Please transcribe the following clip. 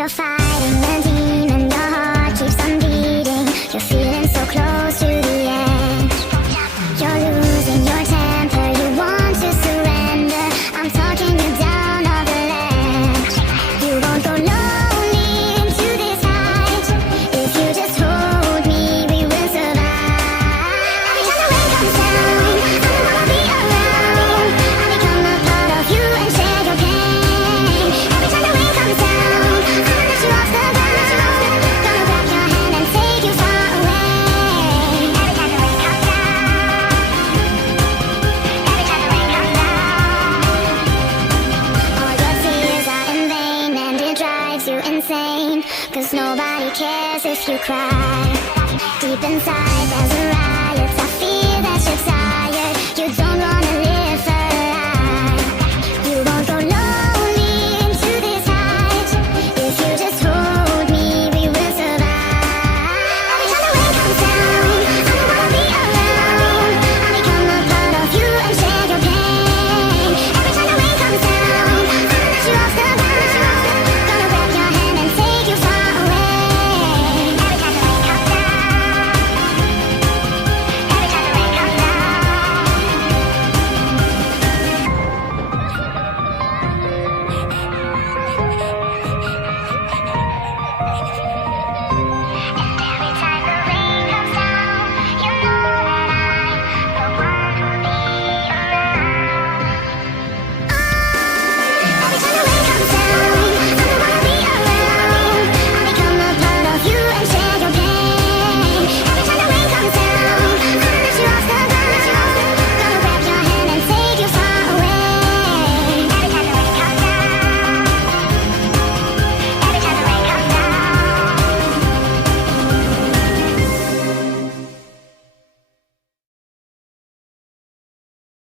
you're fighting a demon, your heart keeps on beating. You're feeling so close to the edge. You're losing your temper, you want to surrender. I'm talking you down off the ledge. You won't go lonely into this fight. If you just hold me, we will survive. Every time the rain comes down, I don't wanna be around. I become a part of you and share your pain. Every time the rain comes down, I'ma lift you off the ground. Gonna grab your hand and take you far away. Every time the rain comes down, every time the rain comes down, all your tears are in vain and it drives you insane. 'Cause nobody cares if you cry. Deep inside there's a rise.